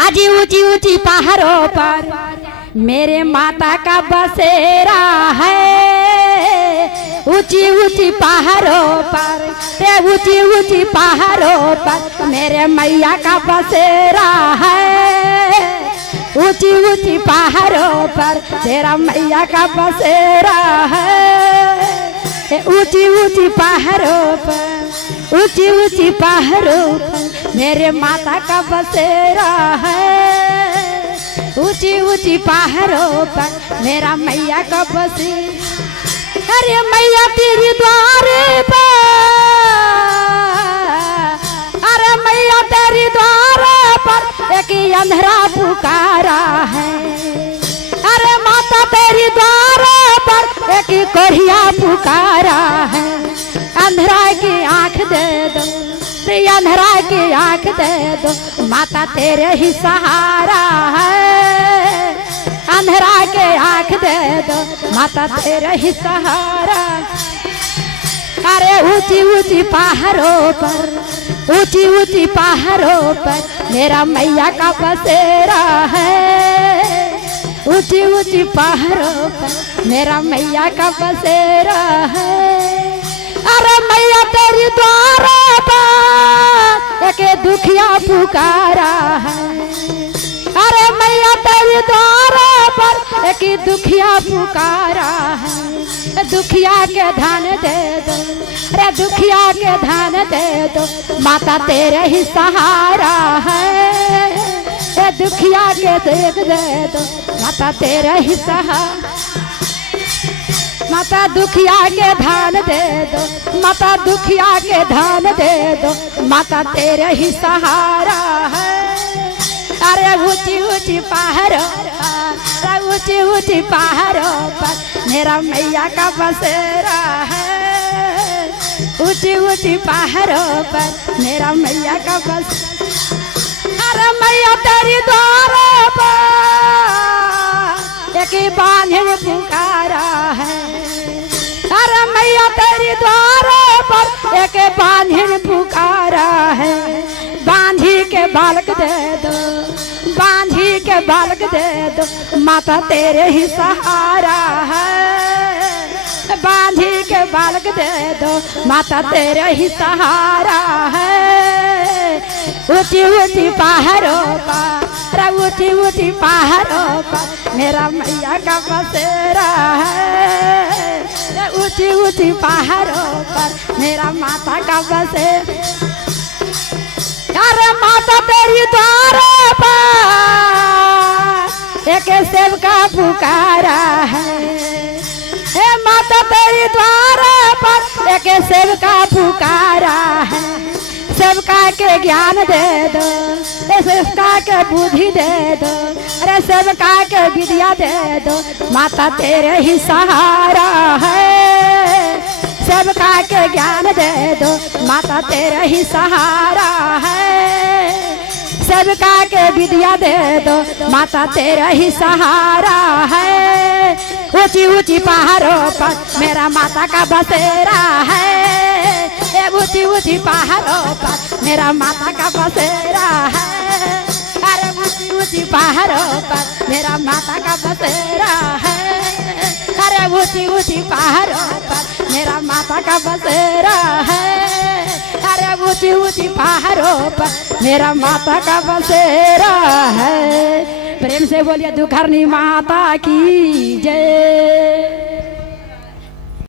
आज ऊंची ऊंची पहाड़ों पर मेरे माता का बसेरा है। ऊंची ऊंची पहाड़ों पर, ऊंची ऊंची पहाड़ों पर मेरे मैया का बसेरा है। ऊंची ऊंची पहाड़ों पर तेरा मैया का बसेरा है। ऊंची ऊंची पहाड़ों पर, ऊंची ऊंची पहाड़ों पर मेरे माता का बसेरा है। ऊंची ऊंची पहाड़ों पर मेरा मैया का बसेरा। अरे मैया तेरी द्वारे पर, अरे मैया तेरी द्वारे पर एक अंधेरा पुकारा है। अरे माता तेरी द्वारे पर एक कोढ़िया पुकारा है। अंधेरा की आंख दे दो, अंधेरा की आंख दे दो, माता तेरे ही सहारा है। अंधेरा के आंख दे दो, माता तेरे ही सहारा। अरे ऊंची ऊंची पहाड़ों पर, ऊंची ऊंची पहाड़ों पर मेरा मैया का बसेरा है। ऊंची ऊंची पहाड़ों पर मेरा मैया का बसेरा है। अरे मैया तेरी द्वारे पर एक दुखिया पुकारा है। अरे मैया तेरी द्वारे पर एक दुखिया पुकारा है। दुखिया के धान दे दो, अरे दुखिया के धान दे दो, माता तेरे ही सहारा है। दुखिया के देख दे दो, माता तेरे ही सहारा। माता दुखिया के धान दे दो, माता दुखिया के धान दे दो, माता तेरे ही सहारा है। अरे ऊंची ऊंची पहाड़ों, अरे ऊंची ऊंची पहाड़ों पर मेरा मैया का बसेरा है। ऊंची ऊंची पहाड़ों पर मेरा मैया का बस। अरे मैया तेरी द्वारे पर एक बांझिन पुकारा है। अरे मैया तेरी द्वारे पर एक बांझिन पुकारा है। बांझी के बालक दे दो, बांझी के बालक दे दो, माता तेरे ही सहारा है। बांझी के बालक दे दो, माता तेरे ही सहारा है। ऊंची ऊंची पहाड़ों पर, ऊंची ऊंची पहाड़ों पर मेरा मैया का बसेरा है। ऊंची ऊंची पहाड़ों पर मेरा माता का बसेरा। अरे माता तेरी द्वारे पर एक सेवका पुकारा है। हे माता तेरी द्वारे पर एक सेवका पुकारा है। सेवका के ज्ञान दे दो, सेवका के बुद्धि दे दो, अरे सेवका के विद्या दे दो, माता तेरे ही सहारा है। सेवका के ज्ञान दे दो, माता तेरे ही सहारा है। सेवका के विद्या दे दो, माता तेरा ही सहारा है। ऊंची ऊंची पहाड़ों पर मेरा माता का बसेरा है। ऊंची ऊंची पहाड़ों पर मेरा माता का बसेरा है। अरे ऊंची ऊंची पहाड़ों पर मेरा माता का बसेरा है। अरे ऊंची ऊंची पहाड़ों पर मेरा माता का बसेरा है। अरे ऊंची ऊंची पहाड़ों पर मेरा माता का बसेरा है। प्रेम से बोलिए दुखहरनी माता की जय।